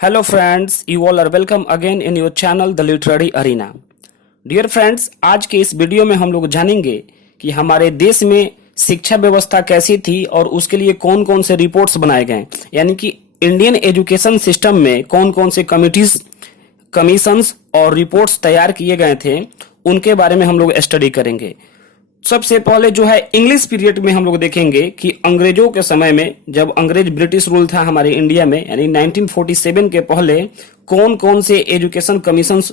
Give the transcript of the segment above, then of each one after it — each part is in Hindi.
Hello friends, you all are welcome again in your channel The Literary Arena. Dear friends, आज के इस वीडियो में हम लोग जानेंगे कि हमारे देश में शिक्षा व्यवस्था कैसी थी और उसके लिए कौन कौन से रिपोर्ट्स बनाए गए, यानी कि इंडियन एजुकेशन सिस्टम में कौन कौन से कमिटीज, कमीशंस और रिपोर्ट्स तैयार किए गए थे, उनके बारे में हम लोग स्टडी करेंगे। सबसे पहले जो है इंग्लिश पीरियड में हम लोग देखेंगे कि अंग्रेजों के समय में, जब अंग्रेज ब्रिटिश रूल था हमारे इंडिया में, यानी 1947 के पहले कौन कौन से एजुकेशन कमीशंस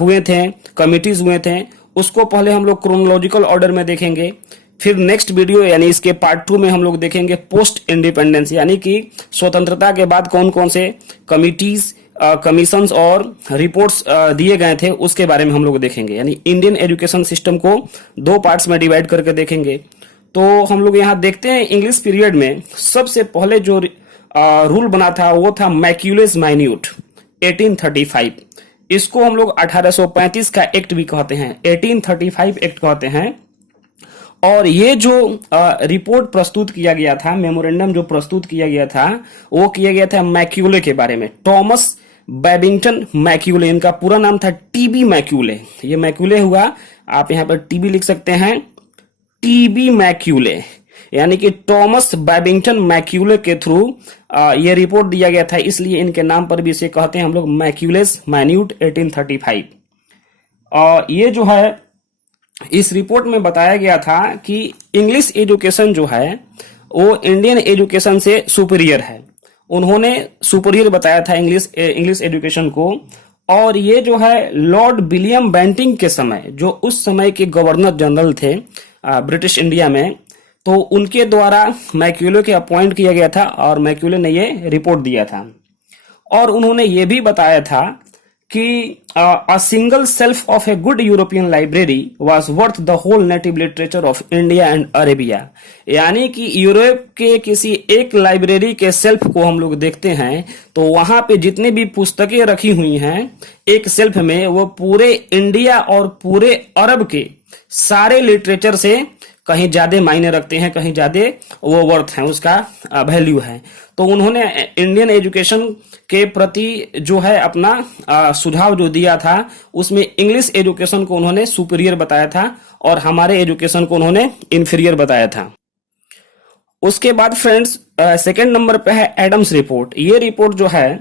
हुए थे, कमिटीज हुए थे, उसको पहले हम लोग क्रोनोलॉजिकल ऑर्डर में देखेंगे। फिर नेक्स्ट वीडियो यानी इसके पार्ट 2 में हम लोग देखेंगे पोस्ट इंडिपेंडेंस, यानी कि स्वतंत्रता के बाद कौन कौन से कमिटीज, कमीशंस और रिपोर्ट्स दिए गए थे, उसके बारे में हम लोग देखेंगे। यानी इंडियन एजुकेशन सिस्टम को 2 पार्ट्स में डिवाइड करके देखेंगे। तो हम लोग यहाँ देखते हैं इंग्लिश पीरियड में सबसे पहले जो रूल बना था वो था मैक्यूलेस माइन्यूट 1835। इसको हम लोग 1835 का एक्ट भी कहते हैं, 1835 एक्ट कहते हैं। और ये जो रिपोर्ट प्रस्तुत किया गया था, मेमोरेंडम जो प्रस्तुत किया गया था, वो किया गया था मैक्यूले के बारे में। टॉमस बैबिंगटन मैक्यूले, इनका पूरा नाम था टीबी मैक्यूले। ये मैक्यूले हुआ, आप यहां पर टीबी लिख सकते हैं, टीबी मैक्यूले, यानी कि टॉमस बैबिंगटन मैक्यूले के थ्रू ये रिपोर्ट दिया गया था, इसलिए इनके नाम पर भी इसे कहते हैं हम लोग मैक्यूलेस माइन्यूट 1835। और ये जो है इस रिपोर्ट में बताया गया था कि इंग्लिश एजुकेशन जो है वो इंडियन एजुकेशन से सुपीरियर है। उन्होंने सुपीरियर बताया था इंग्लिश एजुकेशन को। और ये जो है लॉर्ड विलियम बेंटिंग के समय, जो उस समय के गवर्नर जनरल थे ब्रिटिश इंडिया में, तो उनके द्वारा मैक्यूले के अपॉइंट किया गया था और मैक्यूले ने ये रिपोर्ट दिया था। और उन्होंने ये भी बताया था कि a single shelf of a good European library was worth the whole native literature of India and Arabia। यानी कि यूरोप के किसी एक लाइब्रेरी के सेल्फ को हम लोग देखते हैं तो वहां पे जितने भी पुस्तकें रखी हुई हैं एक सेल्फ में, वो पूरे इंडिया और पूरे अरब के सारे लिटरेचर से कहीं ज्यादा मायने रखते हैं, कहीं ज्यादा वो वर्थ है, उसका वैल्यू है। तो उन्होंने इंडियन एजुकेशन के प्रति जो है अपना सुझाव जो दिया था, उसमें इंग्लिश एजुकेशन को उन्होंने सुपीरियर बताया था और हमारे एजुकेशन को उन्होंने इंफीरियर बताया था। उसके बाद फ्रेंड्स सेकंड नंबर पे है एडम्स रिपोर्ट। ये रिपोर्ट जो है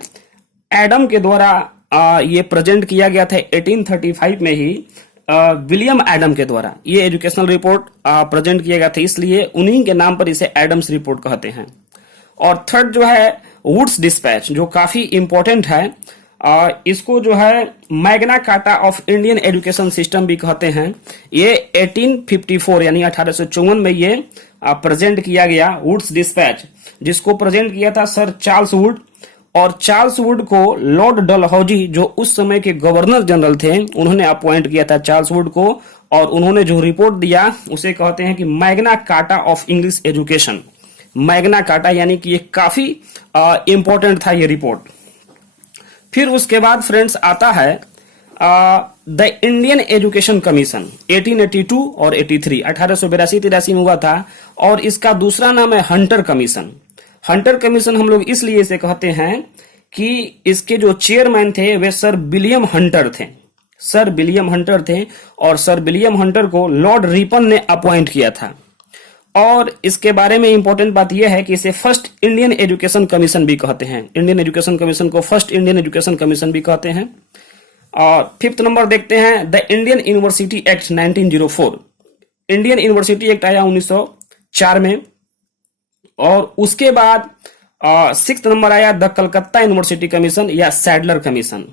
एडम के द्वारा ये प्रेजेंट किया गया था 1835 में ही, विलियम एडम के द्वारा ये एजुकेशनल रिपोर्ट प्रेजेंट किया गया था, इसलिए उन्हीं के नाम पर इसे एडम्स रिपोर्ट कहते हैं। और थर्ड जो है वुड्स डिस्पैच, जो काफी इंपॉर्टेंट है, इसको जो है Magna carta of Indian education system भी कहते हैं। ये 1854 यानी 1854 में ये प्रेजेंट किया गया वुड्स डिस्पैच, जिसको प्रेजेंट किया था सर चार्ल्स वुड। और चार्ल्स वुड को लॉर्ड डलहौजी, जो उस समय के गवर्नर जनरल थे, उन्होंने अपॉइंट किया था चार्ल्स वुड को। और उन्होंने जो रिपोर्ट दिया उसे कहते हैं कि Magna carta of English education. Magna carta यानी कि ये काफी इंपॉर्टेंट था ये रिपोर्ट। फिर उसके बाद फ्रेंड्स आता है द इंडियन एजुकेशन कमीशन 1882 और 83, 1882-83 में हुआ था। और इसका दूसरा नाम है हंटर कमीशन। हंटर कमीशन हम लोग इसलिए इसे कहते हैं कि इसके जो चेयरमैन थे वे सर विलियम हंटर थे, सर विलियम हंटर थे। और सर विलियम हंटर को लॉर्ड रिपन ने अपॉइंट किया था। और इसके बारे में इंपॉर्टेंट बात यह है कि इसे फर्स्ट इंडियन एजुकेशन कमीशन भी कहते हैं। इंडियन एजुकेशन कमीशन को फर्स्ट इंडियन एजुकेशन कमीशन भी कहते हैं। और फिफ्थ नंबर देखते हैं the Indian university act 1904। Indian university act आया 1904 में। और उसके बाद सिक्स्थ नंबर आया द कलकत्ता यूनिवर्सिटी कमीशन या सैडलर कमीशन,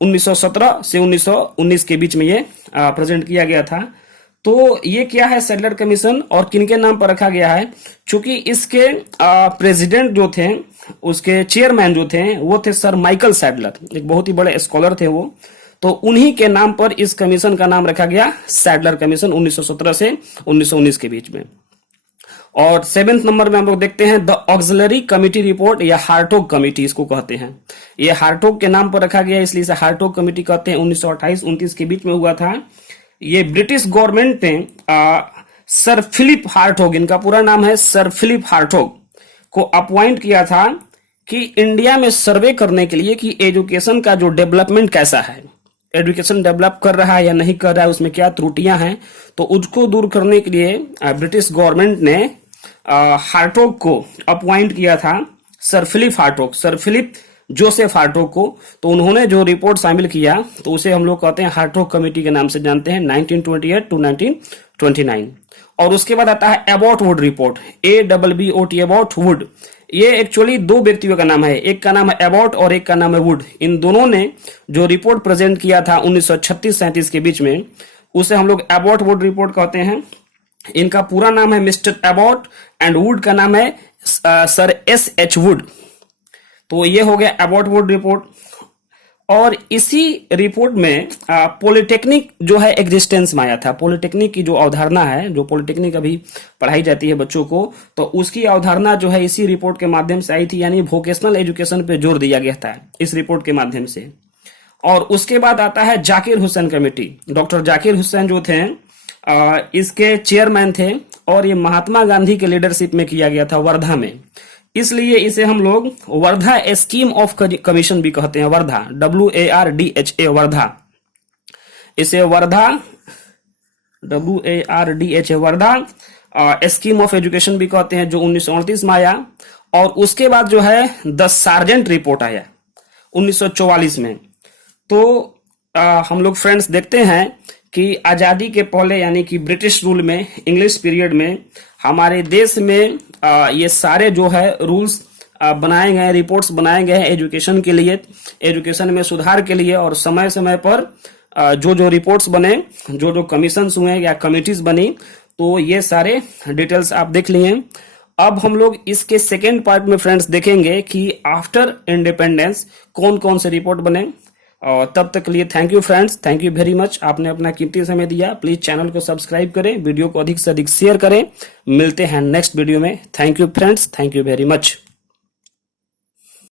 1917 से 1919 के बीच में ये प्रेजेंट किया गया था। तो ये क्या है सैडलर कमीशन और किनके नाम पर रखा गया है? चूंकि इसके प्रेसिडेंट जो थे, उसके चेयरमैन जो थे, वो थे सर माइकल सैडलर, एक बहुत ही बड़े स्कॉलर थे वो। तो उन्हीं के नाम पर इस कमीशन का नाम रखा गया सैडलर कमीशन, 1917 से 1919 के बीच में। और सेवेंथ नंबर में हम लोग देखते हैं द ऑक्सिलरी कमिटी रिपोर्ट या हार्टोग कमिटी, इसको कहते हैं। ये हार्टोग के नाम पर रखा गया, इसलिए इसे हार्टोग कमिटी कहते हैं। 1928-29 के बीच में हुआ था। ये ब्रिटिश गवर्नमेंट ने सर फिलिप हार्टोग, इनका पूरा नाम है सर फिलिप हार्टोग, को अपॉइंट किया था कि इंडिया में सर्वे करने के लिए कि एजुकेशन का जो डेवलपमेंट कैसा है, एजुकेशन डेवलप कर रहा है या नहीं कर रहा है, उसमें क्या त्रुटियां हैं, तो उसको दूर करने के लिए ब्रिटिश गवर्नमेंट ने हार्टोग को अपॉइंट किया था, सर फिलिप जोसेफ हार्टोग को। तो उन्होंने जो रिपोर्ट शामिल किया तो उसे हम लोग कहते हैं हार्टोग कमेटी के नाम से जानते हैं, 1928 टू 1929। और उसके बाद आता है Abbott would report, ABBOT Abbott would. ये एक्चुअली दो व्यक्तियों का नाम है, एक का नाम है एबॉट और एक का नाम है वुड। इन दोनों ने जो रिपोर्ट प्रेजेंट किया था 1936-37 के बीच में, उसे हम लोग एबॉट वुड रिपोर्ट कहते हैं। इनका पूरा नाम है मिस्टर एबॉट एंड वुड का नाम है सर SH वुड। तो ये हो गया एबॉट वुड रिपोर्ट। और इसी रिपोर्ट में पॉलिटेक्निक जो है एग्जिस्टेंस में आया था। पॉलिटेक्निक की जो अवधारणा है, जो पॉलिटेक्निक अभी पढ़ाई जाती है बच्चों को, तो उसकी अवधारणा जो है इसी रिपोर्ट के माध्यम से आई थी, यानी वोकेशनल एजुकेशन पे जोर दिया गया था इस रिपोर्ट के माध्यम से। और उसके बाद आता है जाकिर हुसैन कमेटी। डॉक्टर जाकिर हुसैन जो थे इसके चेयरमैन थे और ये महात्मा गांधी के लीडरशिप में किया गया था वर्धा में, इसलिए इसे हम लोग वर्धा स्कीम ऑफ कमीशन भी कहते हैं। वर्धा, WARDHA वर्धा, इसे Wardha WARDHA Wardha scheme of education भी कहते हैं, जो 1938 में आया। और उसके बाद जो है द सार्जेंट रिपोर्ट आया 1944 में। तो हम लोग फ्रेंड्स देखते हैं कि आजादी के पहले, यानी कि ब्रिटिश रूल में, इंग्लिश पीरियड में हमारे देश में ये सारे जो है रूल्स बनाए गए, रिपोर्ट्स बनाए गए हैं एजुकेशन के लिए, एजुकेशन में सुधार के लिए। और समय समय पर जो जो रिपोर्ट्स बने, जो जो कमीशंस हुए या कमिटीज बनी, तो ये सारे डिटेल्स आप देख लिए। अब हम लोग इसके सेकेंड पार्ट में फ्रेंड्स देखेंगे कि आफ्टर इंडिपेंडेंस कौन कौन से रिपोर्ट बने। और तब तक के लिए thank you friends, thank you very much. आपने अपना कीमती समय दिया। प्लीज चैनल को सब्सक्राइब करें, वीडियो को अधिक से अधिक शेयर करें। मिलते हैं नेक्स्ट वीडियो में। Thank you friends, thank you very much.